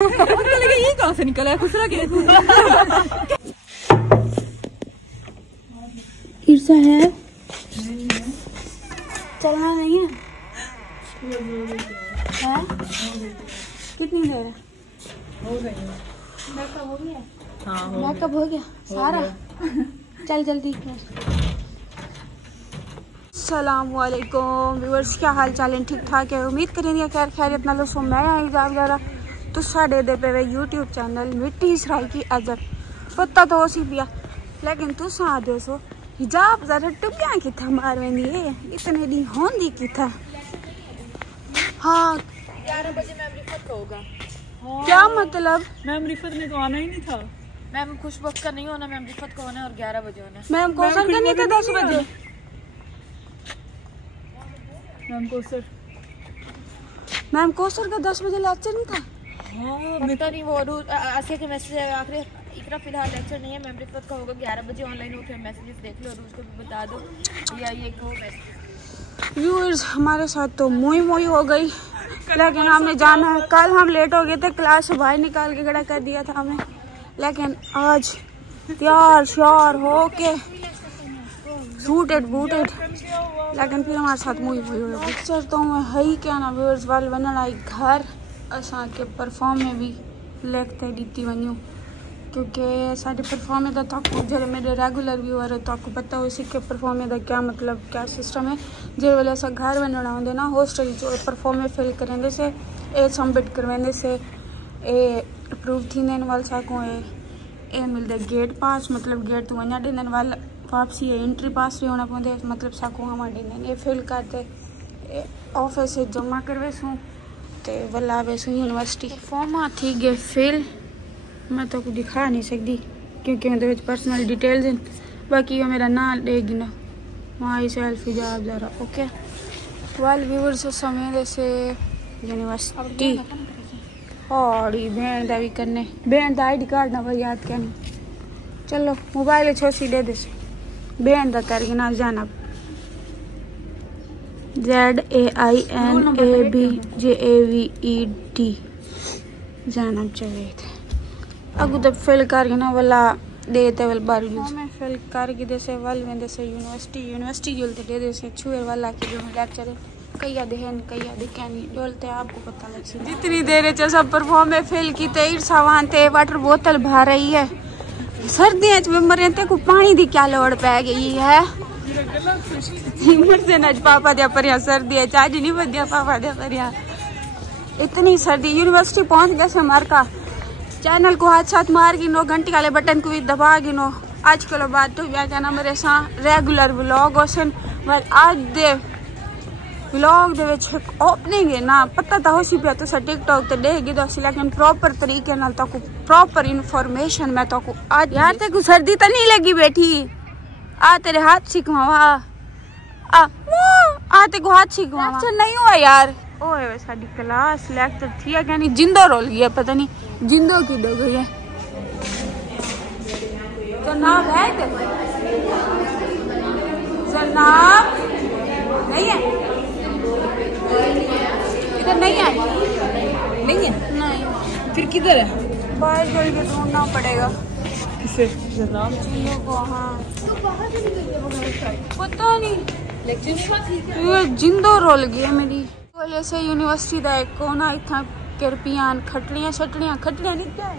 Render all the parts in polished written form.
ये कहाँ से निकला है खुसरा के? ईर्षा है, चलना नहीं है? कितनी देर है? हो गई। मेकअप हो गया? हाँ मेकअप हो गया सारा? चल जल्दी। अस्सलामुअलैकुम व्यूअर्स, क्या हाल चाल है? ठीक ठाक है, उम्मीद करेंगे खैर खैरियत नाल सो। मैं आई जरा तो साढ़े दे पे यूट्यूब चैनल मिट्टी इसराई की अजब पता तो सी पिया, लेकिन तू सा दे सो हिजाब जरा टुपिया की था मार वेंदी है इतने दी होंदी की था। हाँ 11 बजे मैम रिफत का होगा। क्या मतलब? मैम रिफत ने तो आना ही नहीं था। मैम खुश वक्त का नहीं होना, मैम रिफत का होना है और 11 बजे होना है। मैम कौशल का नहीं था 10 बजे? मैम कौशल का 10 बजे लेक्चर नहीं था? हाँ पता नहीं, वो आसिया के मैसेज है आखिर इकरा फिलहाल लेक्चर नहीं है। मैम रिफत का होगा 11 बजे ऑनलाइन होकर मैसेजेस देख लो और उसको भी बता दो या ये को मैसेज। व्यूअर्स हमारे साथ तो मोई हो गई, लेकिन हमने जाना है। कल हम लेट हो गए थे, क्लास से बाहर निकाल के खड़ा कर दिया था हमें, लेकिन आज तैयार श्यार हो के सूटेड बूटेड, लेकिन फिर हमारे साथ मोई हो गई। पिक्चर तो मैं है ही क्या ना व्यूअर्स, वाल बनण आई घर असा के परफॉर्म में भी लेखते दी वनूँ, क्योंकि साढ़े परफॉर्म का तक जो मेरे रेगुलर व्यूअर है तक पता हो इसी के परफॉर्म का क्या मतलब क्या सिस्टम है। जो वेले अस घर बनना होंगे ना हॉस्टल जो परफॉर्म फिल करेंगे से ए सबमिट करवेंदे से ए अप्रूव थी वाल साको ए मिलते गेट पास, मतलब गेट तो वञा ॾिननि वाल वापसी एंट्री पास भी होना पवंदे, मतलब साको हम ॾिननि ए फिल करते ऑफिस से जमा करवेसूँ ते वला वेसूँ यूनिवर्सिटी। फॉर्म थी गए फिल, मैं तो को दिखा नहीं सकती क्योंकि उनके पर्सनल डिटेल्स हैं। बाकी वो मेरा नाम देगी ना वहाँ सेल्फी जवाब जरा ओके। वाल व्यूअर्स समय से यूनिवर्सिटी और भेड़ का भी करने भेड़ का ID कार्ड ना भाई याद क्या नहीं। चलो मोबाइल छोसी दे दे भेड़ का करके ना जाना ZAINABJAVED जाना चाहिए थे। अगू तो फिल करके ना वाला देते वाल बार मैं फिल करके जैसे वाल में जैसे यूनिवर्सिटी जोलते दे जैसे छुए वाला की जो लेक्चर कई देहन कई दिखे नहीं जोलते आपको पता लग सी। जितनी देर सब परफॉर्म में फिल की ते सामान ते वाटर बोतल भर रही है। सर्दियों में मरे ते को पानी दी क्या लोड़ पै गई है। से नज पापा दिया परिया सर्दी चाज नहीं बदिया पापा दिया परिया इतनी सर्दी। यूनिवर्सिटी पहुंच गया से मार का चैनल को हाथ साथ मार गिनो, घंटी वाले बटन को भी दबा गिनो। आजकल बाद तो क्या ना मेरे साथ रेगुलर व्लॉग होसन पर आज दे व्लॉग दे विच ओपनिंग है ना पता तो हो सी पे तो टिकटॉक ते देगी तो लेकिन प्रॉपर तरीके नाल तो को प्रॉपर इन्फॉर्मेशन मैं तो को आज यार ते को सर्दी तो नहीं लगी बैठी आ तेरे हाथ सिखवावा आ ते को हाथ सिखवावा अच्छा नहीं हुआ यार। ओए साडी क्लास लेक्चर थी क्या नहीं जिंदो रोल गया पता नहीं जिंदो की दो गई है तो नाम है जनाब नहीं है इधर नहीं है नहीं फिर किधर है? बाहर चल के ढूंढना पड़ेगा किसे? जनाब जिंदो को। हाँ पता नहीं ये जिंदो रोल गई मेरी वजह से यूनिवर्सिटी का एक कोना इतना किरपियां खटड़ियां खटड़ियां नहीं क्या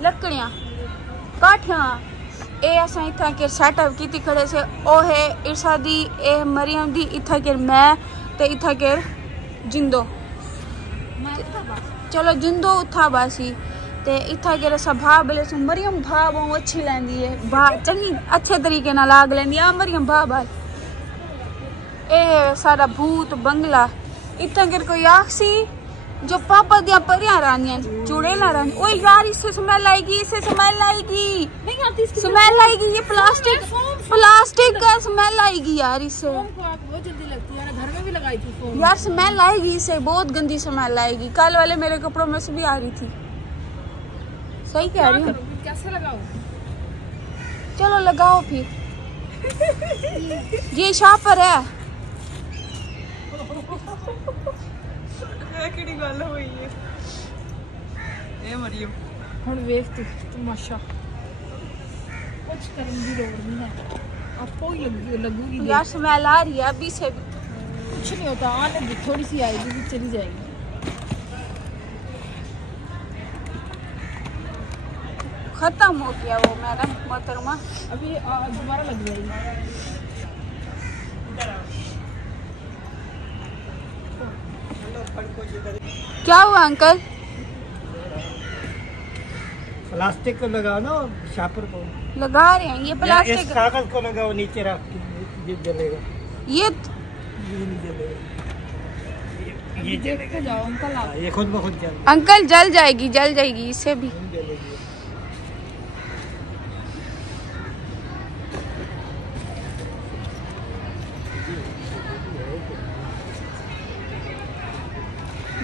लकड़ियां काठियां ए असा इतना के सेटअप की खड़े से ओ है इरसा दी ए मरियम दी इतना के मैं ते इतना के जिंदो चलो जिंदो उठा बासी ते इतना के रसा भा बले से मरियम भा बहुत अच्छी लेंदी है भा चंगी अच्छे तरीके ना लाग लेंदी आ मरियम भा बाल ए सारा भूत बंगला इतना कर कोई आखसी जो पापा दिया परियां रानियां चुड़ैला रानी। ओ यार इससे स्मेल आएगी नहीं आती स्मेल आएगी ये प्लास्टिक का स्मेल आएगी यार इससे बहुत जल्दी लगती है ना, घर में भी लगाई थी फोम यार स्मेल आएगी इससे बहुत गंदी स्मेल आएगी। कल वाले मेरे कपड़ों में से भी आ रही थी। सही कह रही हूँ कैसे लगाओ? चलो लगाओ फिर ये शापर है ए मरियम हुन वेख तू तमाशा कुछ करने की लोड़ नहीं है आपको ही लगूगी यार स्मेल आ रही है अभी से भी। कुछ नहीं होता आने दे थोड़ी सी आएगी फिर चली जाएगी खत्म हो गया वो मैडम मोहतरमा अभी दोबारा लग जाएगी क्या हुआ अंकल प्लास्टिक को लगाओ ना शापर को लगा रहे हैं ये इस प्लास्टिक कागज को लगाओ नीचे रख के ये जलेगा ये ये नहीं जलेगा ये देख के जाओ अंकल आप ये खुद ब खुद जल अंकल जल जाएगी इससे भी। जलेगी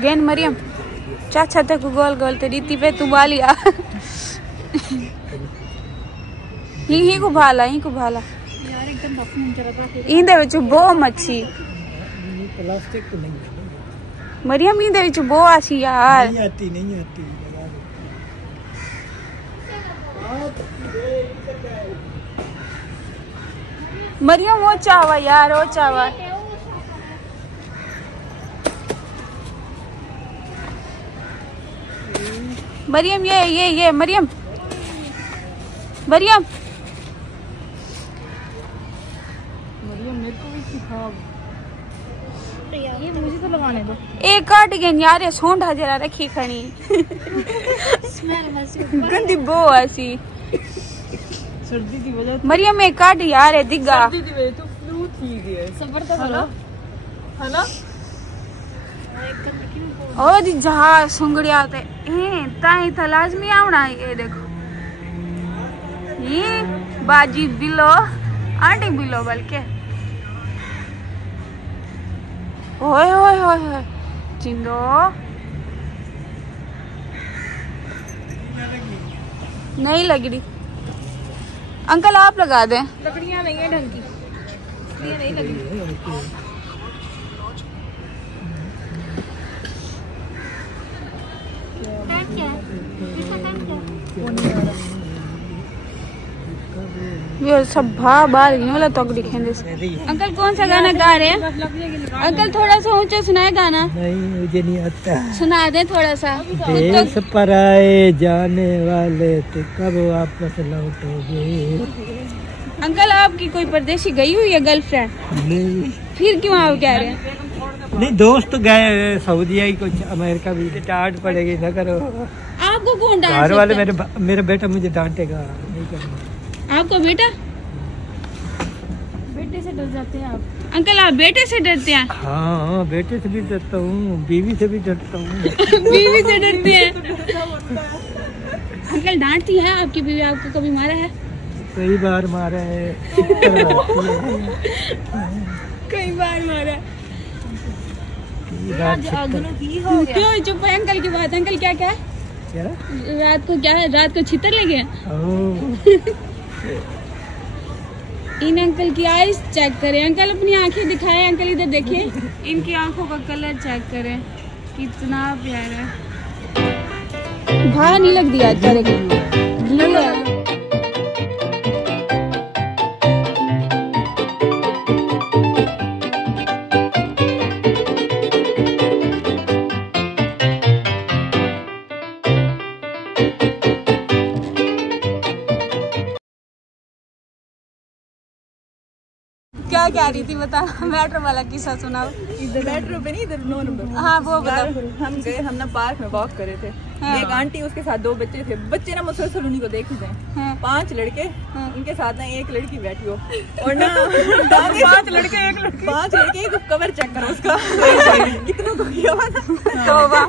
गेन मरियम चाचा तक गोल गोल ते रीति पे तू बालिया ही को भाला यार एकदम बफून चला था इंदे विच बो मच्छी प्लास्टिक तो नहीं है मरियम इंदे विच बो आसी यार नहीं आती मरियम वो चावा यार वो चावा मरियम ये मरियम मरियम मेरे को भी सिखा ये मुझे तो लगाने दो एक काट गए यार ये सोंढा जरा रखी खणी गंदी बो ऐसी सर्दी की वजह मरियम एक काट यार है दिगा सर्दी की वजह तो फ्लू थी गए सबर तो करो है ना ओ दी जहाज सुंगड़िया ते ताई था लाजमी आवना ये देखो ये बाजी बिलो आंटी बिलो बल्कि ओए ओए ओए चिंदो नहीं लग रही अंकल आप लगा दें लकड़ियां नहीं है ढंग की इसलिए नहीं लगी ये सब बाहर नहीं वाला तो दिखेंगे अंकल कौन सा गाना गा रहे हैं अंकल थोड़ा सा ऊंचा सुनाए गाना नहीं मुझे नहीं आता सुना दे थोड़ा सा देश पर आए जाने वाले तो कब वापस लौटोगे अंकल आपकी कोई परदेशी गई हुई है गर्लफ्रेंड नहीं फिर क्यों आप कह रहे हैं नहीं दोस्त गए सऊदीया ही कुछ अमेरिका भी डांट पड़ेगी ना करो आपको कौन डांट घर वाले सकता है? मेरा बेटा मुझे डांटेगा नहीं करना आपको बेटा बेटे से डर जाते हैं आप अंकल आप बेटे से डरते हैं हाँ बेटे से भी डरता हूँ बीवी से भी डरता हूँ बीवी से डरते हैं अंकल डांटती है आपकी बीवी आपको कभी मारा है कई बार मारा है कई बार मारा क्यों चुप है अंकल की बात अंकल क्या क्या क्या रात को क्या है रात को छितर लगे हैं? इन अंकल की आईज चेक करें अंकल अपनी आंखें दिखाएं अंकल इधर देखिए इनकी आंखों का कलर चेक करें कितना प्यारा है बाहर नहीं लग दिया तेरे को ब्लू है क्या कह रही थी बता मेट्रो वाला किस्सा सुनाओ इधर मेट्रो पे नहीं इधर 9 नंबर हाँ वो बताओ हम गए हम ना पार्क में वॉक करे थे हाँ। एक आंटी उसके साथ 2 बच्चे थे बच्चे ना मुसलसल उन्हीं को देख रहे हैं हाँ। 5 लड़के हाँ। उनके साथ ना एक लड़की बैठी हो और ना 5 लड़के एक लड़की 5 लड़के एक कवर चेक करो उसका कितनों को किया हुआ था तौबा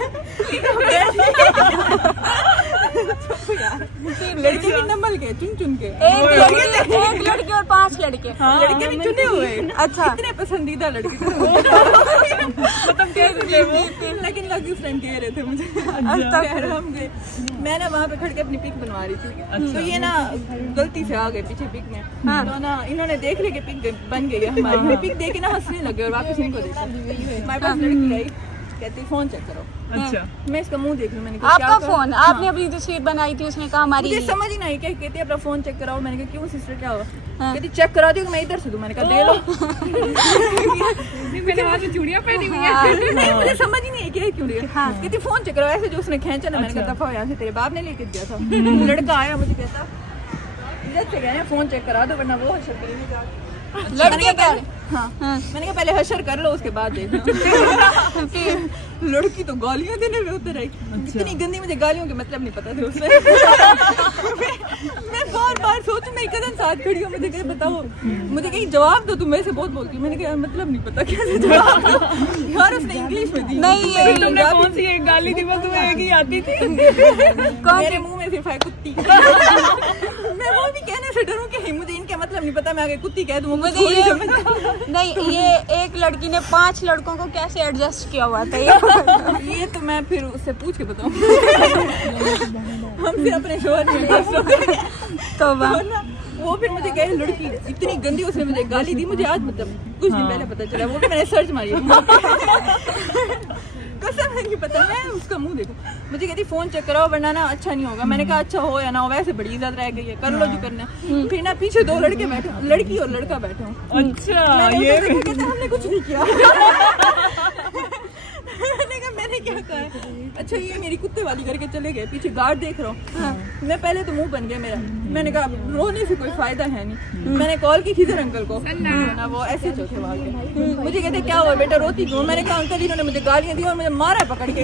लड़के भी नंबर के चुन के एक लड़की और 5 लड़के लड़के भी चुने हुए अच्छा इतने पसंदीदा लड़के मतलब कैसे वो लेकिन लकी फ्रेंड कह रहे थे मुझे हम गए मैं ना वहाँ पे खड़ के अपनी पिक बनवा रही थी तो ये ना गलती से आ गए पीछे पिक में तो ना इन्होंने देख लिया कि पिक बन गई है हमारी पिक देख के ना हंसने लगे और वापस इनको देखा हमारे पास लड़की आई कहती फोन चेक करो। अच्छा मैं इसका मुंह देख लूं, मैंने कहा आपका फोन, आपने अपनी तस्वीर बनाई थी, उसने कहा हमारी, मुझे समझ ही नहीं, क्या कहती है अपना फोन चेक कराओ। मैंने कहा क्यों सिस्टर क्या हुआ? कहती चेक करा दियो, मैं इधर से दूं। मैंने कहा दे लो। मैंने वहाँ पे चूड़ियाँ पहनी हुई है। मुझे समझ ही नहीं क्या क्यों दिया। कहती फोन चेक करो, ऐसे जो उसने खींचा ना। मैंने कहा दफा यहाँ से, तेरे बाप ने लेके दिया था। लड़का आया मुझे कहता इधर से गए फोन चेक करा दो वरना वो हशर करेंगे जाके। लड़के क्या? हाँ मैंने कहा पहले हशर कर लो उसके बाद देखना। लड़की तो गालियां देने में उतर आई। इतनी गंदी, मुझे गालियों के मतलब नहीं पता थे उसमें। मैं बार बार सोचूं, मैं कदम साथ खड़ी हूँ, मुझे कहे बताओ, मुझे कहीं जवाब दो, तुम ऐसे बहुत बोलती हो। मैंने कहा मतलब नहीं पता कैसे जवाब दो यार। उसने इंग्लिश में दी। नहीं ये तुमने कौन सी एक गाली दी? वो तुम्हें एक ही आती थी। मेरे मुंह में सिर्फ है कुत्ती। मैं वो भी कहने से डरूं कि मुझे इनका मतलब नहीं पता, मैं आगे कुत्ती कह दूं। मुझे नहीं, ये एक लड़की ने 5 लड़कों को कैसे एडजस्ट किया हुआ था ये तो मैं फिर उससे पूछ के बताऊं। हमसे अपने शोहर में तो वो फिर मुझे कहे लड़की इतनी गंदी, उसने मुझे गाली दी। मुझे आज मतलब कुछ दिन पहले पता चला, वो भी मैंने सर्च मारी। कसम नहीं पता, मैं उसका मुंह देखो। मुझे कहती फोन चेक कराओ वरना ना अच्छा नहीं होगा। मैंने कहा अच्छा हो या ना हो, वैसे बड़ी इज्जत रह गई है, कर लो जो करना। फिर ना पीछे 2 लड़के बैठे, लड़की और लड़का बैठे हो। अच्छा ये कहते हमने कुछ नहीं किया। मैंने क्या कहा? अच्छा ये मेरी कुत्ते वाली करके चले गए, पीछे गार्ड देख रहा हूँ। मैं पहले तो मुंह बन गया मेरा। मैंने कहा रोने से कोई फायदा है नहीं। मैंने कॉल की खिजर अंकल को, ना वो ऐसे चौथे वहाँ के। मुझे कहते क्या हुआ बेटा रोती क्यों? मैंने कहा अंकल इन्होंने मुझे गालियाँ दी और मुझे मारा पकड़ के।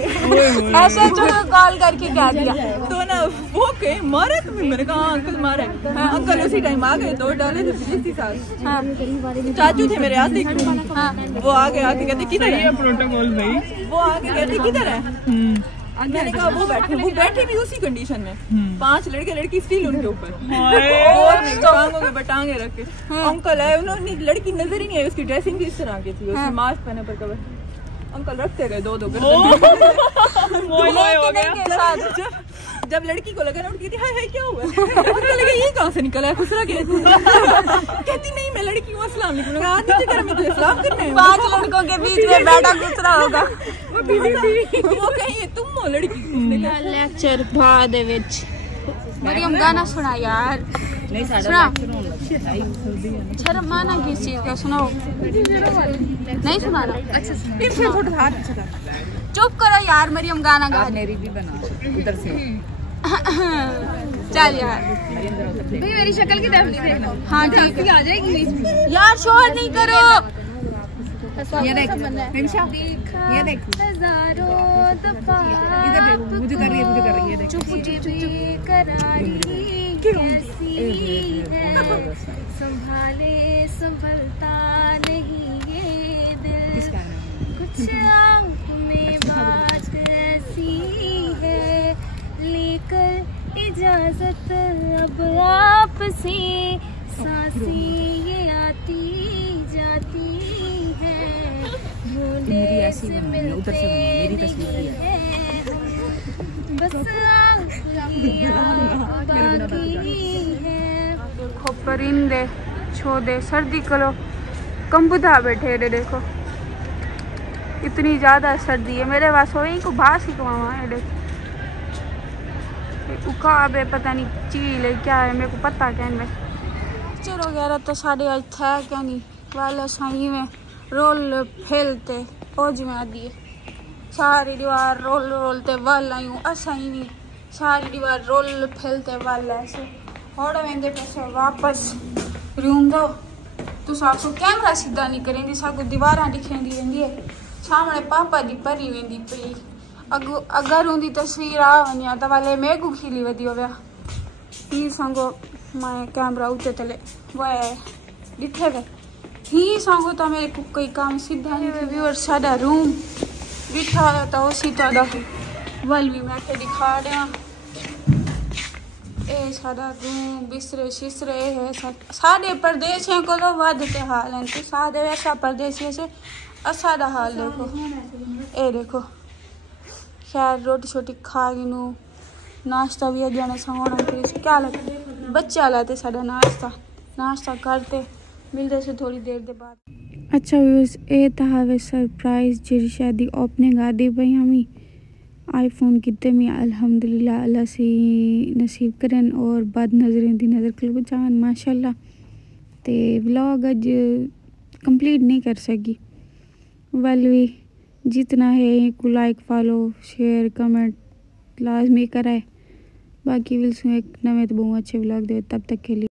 ऐसे जो कॉल करके क्या दिया तो ना वो कहे मारे तुम्हें? मैंने कहा हाँ अंकल मारे। अंकल उसी टाइम आ गए, 2 डाले थे इसी साल। चाचू थे मेरे आते, वो आगे आके कहते किधर है प्रोटोकॉल भाई। वो आगे कहते किधर है? मैंने कहा वो बैठे भी उसी कंडीशन में। 5 लड़के लड़की स्टिल उनके ऊपर, टांगों के बटांगे रख के। अंकल आए, उन्होंने लड़की नजर ही नहीं आई, उसकी ड्रेसिंग भी इस तरह की थी, उसने मास्क पहने पर कवर। अंकल रखते गए 2-2 कर। जब लड़की को लगा ना, उठती थी हाय हाय क्या हुआ? अंकल लगा ये कहाँ से निकला है खुसरा के? कहती नहीं मैं लड़की हूँ, अस्सलाम वालेकुम। आती घर में तो सलाम करने 5 लड़कों के बीच में बैठा खुसरा होगा। वो कहीं तुम हो लड़की। लेक्चर बाद विच मरियम गाना सुना यार। नहीं सुना शर्म माना किस चीज का? सुनाओ। नहीं सुनाना? अच्छा चुप करो यार, मरियम गाना गा। मेरी भी बना उधर से। चल यार भाई मेरी शक्ल की तरफ नहीं देखना। हाँ ठीक है आ जाएगी यार, शोर नहीं करो। ये देख निमिषा, ये देख हजारों दफा इधर देख, मुझे कर रही है देख। चुप करारी कैसी है, संभाले संभलता नहीं ये दिल, कुछ आँख में बात ऐसी है, लेकर इजाजत अब आपसे सांसें ये आती जाती है, ढूंढे से मिलते नहीं है हम, बस आँखियाँ बाकी है। देखो परिंदे छोदे सर्दी कलो कंबुदा बैठे रे। देखो इतनी ज्यादा सर्दी है मेरे पास, वही को भास ही कमा है। उकाब है, पता नहीं चील है क्या है, मेरे को पता क्या है। पिक्चर वगैरह तो साढ़े आज था क्या नहीं, वाला साई में रोल फैलते फौज में आदि है, सारी दीवार रोल रोलते वाला यूँ ऐसा ही नहीं, सारी दीवार रोल फैलते वाला ऐसे और वेंदे पैसे वापस रूम दो तो सासू कैमरा सीधा नहीं करेंदी, साकू दीवार दिखेंदी वेंदी है, सामने पापा दी परी वेंदी पई, अगर उनकी तस्वीर आ वञा त वाले मेघू खिली वधी होया ही संगो मैं कैमरा उते तले वो दिखे वे ही संगो तो मेरे को कोई काम सीधा नहीं व्यूअर साडा रूम बिठा तो उसी तो वल भी मैं के दिखा दे ए साडा रूम बिस्तरे शिसरे है साडे परदेसियों को तो वधते हाल हैं तो साडे वैसा परदेसियों से असाडा हाल देखो ए देखो खैर रोटी छोटी खा गिनू नाश्ता भी अजाने संगोना फिर क्या लगता बच्चा लाते साडा नाश्ता करते मिलते से थोड़ी देर के बाद अच्छा व्यूअर्स ये था वे सरप्राइज जी शादी ओपनिंग आदि भाई हमी आईफोन कितने में अल्हम्दुलिल्लाह अल्लाह से नसीब करन और बाद नजरें दी नज़र कल बचान माशाल्लाह। ते व्लॉग अज कंप्लीट नहीं कर सकी वेल भी जितना है को लाइक फॉलो शेयर कमेंट लाजमी कराए बाकी विल एक नवे तो बहुत अच्छे व्लॉग दे तब तक के लिए।